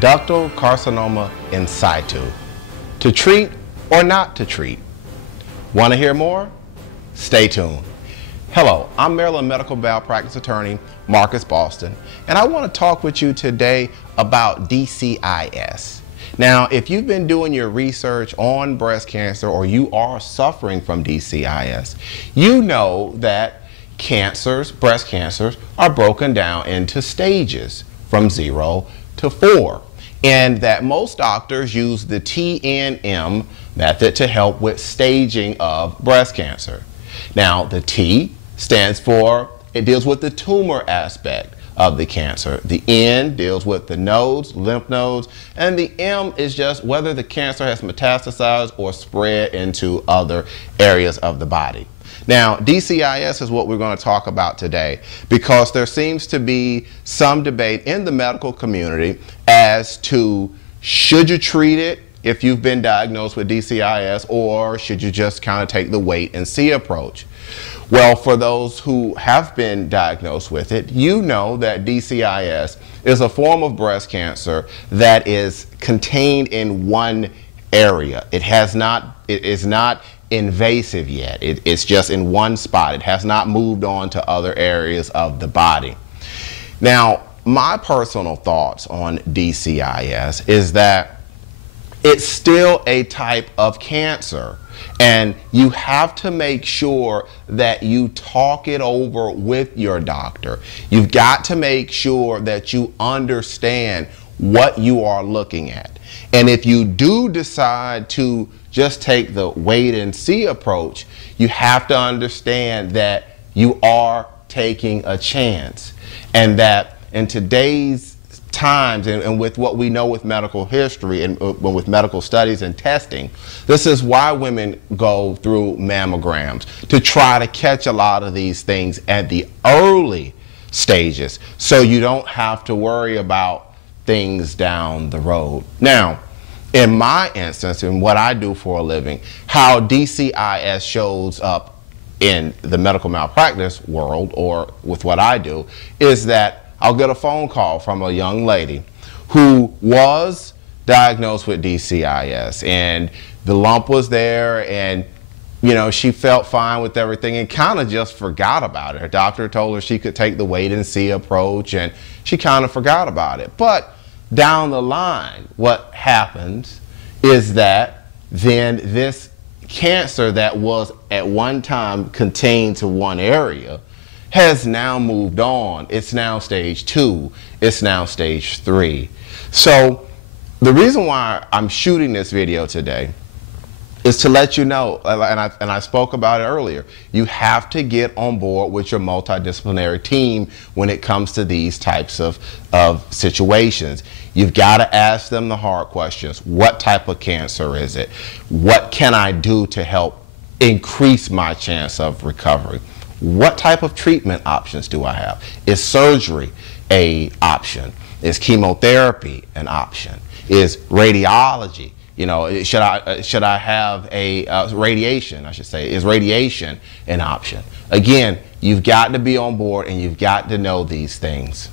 ductal carcinoma in situ. To treat or not to treat? Want to hear more? Stay tuned. Hello, I'm Maryland medical malpractice attorney Marcus Boston, and I want to talk with you today about DCIS. Now, if you've been doing your research on breast cancer or you are suffering from DCIS, you know that breast cancers are broken down into stages from 0 to 4, and that most doctors use the T&M method to help with staging of breast cancer. Now, the T stands for, it deals with the tumor aspect of the cancer. The N deals with the nodes, lymph nodes, and the M is just whether the cancer has metastasized or spread into other areas of the body. Now, DCIS is what we're going to talk about today because there seems to be some debate in the medical community as to should you treat it if you've been diagnosed with DCIS, or should you just kind of take the wait and see approach? Well, for those who have been diagnosed with it, you know that DCIS is a form of breast cancer that is contained in one area. It is not invasive yet. It's just in one spot. It has not moved on to other areas of the body. Now, my personal thoughts on DCIS is that it's still a type of cancer, and you have to make sure that you talk it over with your doctor. You've got to make sure that you understand what you are looking at. And if you do decide to just take the wait and see approach, you have to understand that you are taking a chance, and that in today's times and with what we know with medical history and with medical studies and testing, this is why women go through mammograms, to try to catch a lot of these things at the early stages so you don't have to worry about things down the road. Now, in my instance, in what I do for a living, how DCIS shows up in the medical malpractice world or with what I do is that I'll get a phone call from a young lady who was diagnosed with DCIS, and the lump was there, and you know, she felt fine with everything and kind of just forgot about it. Her doctor told her she could take the wait and see approach, and she kind of forgot about it. But down the line, what happens is that then this cancer that was at one time contained to one area has now moved on. It's now stage 2. It's now stage 3. So the reason why I'm shooting this video today is to let you know, and I spoke about it earlier, you have to get on board with your multidisciplinary team when it comes to these types of situations. You've got to ask them the hard questions. What type of cancer is it? What can I do to help increase my chance of recovery? What type of treatment options do I have? Is surgery an option? Is chemotherapy an option? Is radiology? You know, should I have a radiation? I should say, is radiation an option? Again, you've got to be on board and you've got to know these things.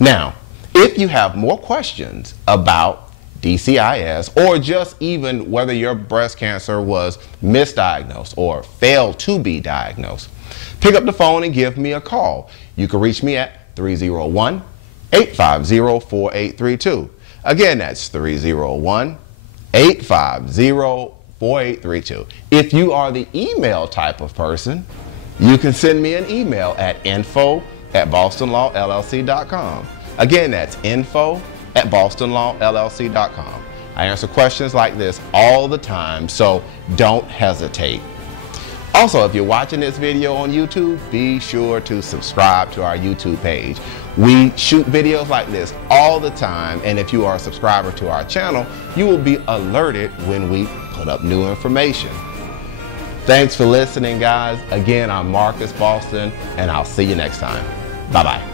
Now, if you have more questions about DCIS, or just even whether your breast cancer was misdiagnosed or failed to be diagnosed, pick up the phone and give me a call. You can reach me at 301-850-4832. Again, that's 301-850-4832. If you are the email type of person, you can send me an email at info@bostonlawllc.com. Again, that's info@bostonlawllc.com. I answer questions like this all the time, so don't hesitate. Also, if you're watching this video on YouTube, be sure to subscribe to our YouTube page. We shoot videos like this all the time, and if you are a subscriber to our channel, you will be alerted when we put up new information. Thanks for listening, guys. Again, I'm Marcus Boston, and I'll see you next time. Bye-bye.